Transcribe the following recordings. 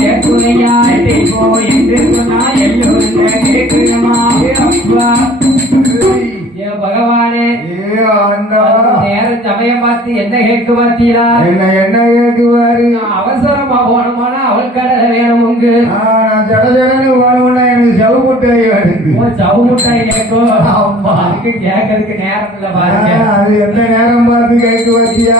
கேட்குறையா என்று சொன்னா எல்லோரும் கேட்குமா பகவானே நேரம் சமயம் பார்த்து என்ன கேட்க பார்த்தீங்களா? என்ன கேட்குவாரு? அவசரமா போகணுமானா அவள் கடலை வேணும் உங்க ஜடஜடன்னு வேணும்னா எனக்கு சவு முட்டாய் வேணும். சவு முட்டாய் கேட்கும். அதுக்கு கேட்கறதுக்கு நேரம் இல்ல பாருங்க. அது எந்த நேரம் பார்த்து கேட்க பார்த்தியா?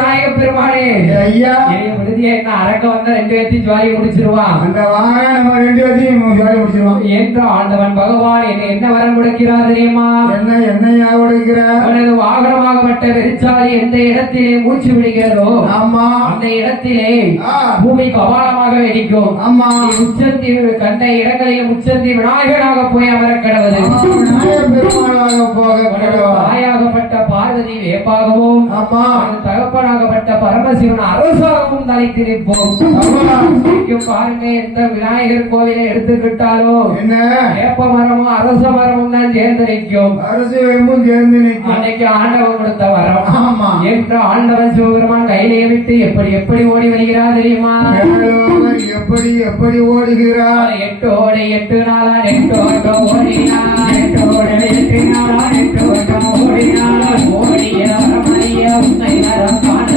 நாயக பெருமானே ஐயா விடுதியா என்ன அரக்க வந்தா 2 பேர்த்தையும் ஜாலி முடிச்சிருவான். அந்த வாங்க நம்ம 2 பேர்த்தையும் ஜாலி முடிச்சிருவான் என்று ஆண்டவன் பகவான் என்ன வரம் கொடுக்கிறார் தெரியுமா? என்னையா கொடுக்கிறார்? அவனது வாகனமாகப்பட்ட வெறிச்சாலி எந்த இடத்திலே மூச்சு விடுகிறதோ ஆமா அந்த இடத்திலே பூமி கபாலமாக வெடிக்கும். ஆமா உச்சந்தி கண்ட இடங்களில் உச்சந்தி விநாயகராக போய் அமர கடவுது. பெருமாளாக போக தாயாகப்பட்ட பார்வதி வேப்பாகவும் தகப்பனாகப்பட்ட பரமசிவன் அரசாகவும் தலைத்து நிற்போம். பாருங்க எந்த விநாயகர் கோவிலை எடுத்துக்கிட்டாலோ என்ன வேப்ப மரமும் அரச மரமும் தான் சேர்ந்து நிற்கும். அரசு வேம்பும் சேர்ந்து நிற்கும். அன்னைக்கு ஆண்டவன் கொடுத்த வரம். என்று ஆண்டவன் சிவபெருமான் கையிலே விட்டு எப்படி ஓடி வருகிறார் தெரியுமா? எப்படி ஓடுகிறார்? 8 ஓடி 8 நாளா 8 ஓட்டம் ஓடினார். 8 ஓடி 8 நாளா 8 ஓட்டம் ஓடினார். ஓடிய வரமறிய உன்னை வரம் காண